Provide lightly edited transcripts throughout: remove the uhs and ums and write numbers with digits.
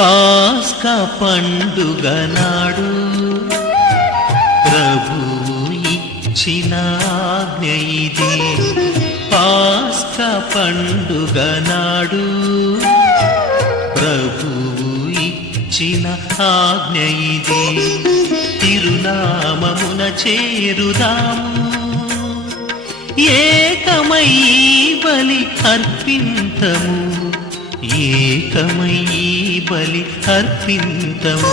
పాస్కా పండుగ నాడు ప్రభువు ఇచ్చిన ఆజ్ఞ ఇది. పాస్కా పండుగ నాడు ప్రభువు ఇచ్చిన ఆజ్ఞ ఇది. తిరునామమున చేరుదాము, ఏకమై బలి అర్పింతము, ఏకమై బలి అర్పింతము.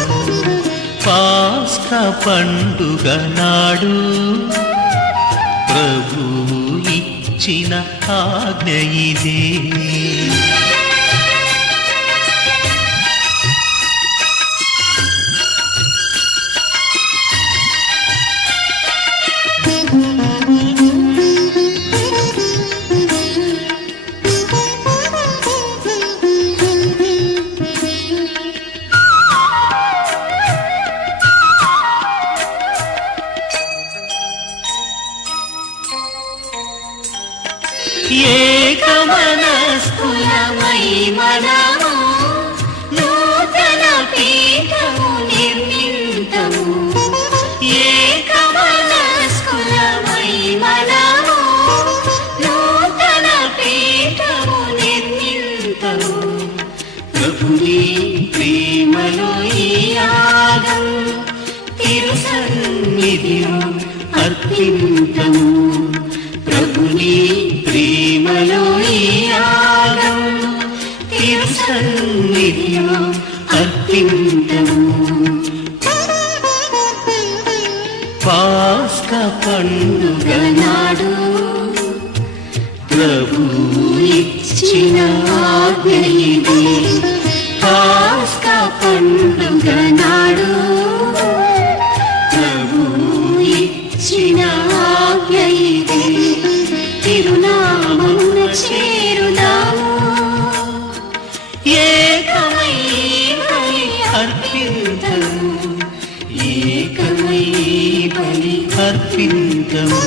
పాస్కా పండుగ నాడు ప్రభువు ఇచ్చిన ఆజ్ఞ ఇదే. ఏకమనస్కులమై మనము నూతన పీఠము నిర్మింతము. ఏకమనస్కులమై మనము నూతన పీఠము నిర్మింతము. ప్రభుని ప్రేమలో ఈ యాగం తిరుసన్నిధిలో అర్పింతము. ప్రభుని ప్రేమలో ఈ యాగం తిరుసన్నిధిలో అర్పింతము. పాస్కా పండుగ నాడు ప్రభువు ఇచ్చిన ఆజ్ఞ ఇది. పాస్కా పండుగ నాడు ప్రభువు ఇచ్చిన ఆజ్ఞ ఇది. తిరునామమున చేరుదాము, ఏకమై బలి అర్పింతము, ఏకమై బలి అర్పింతము.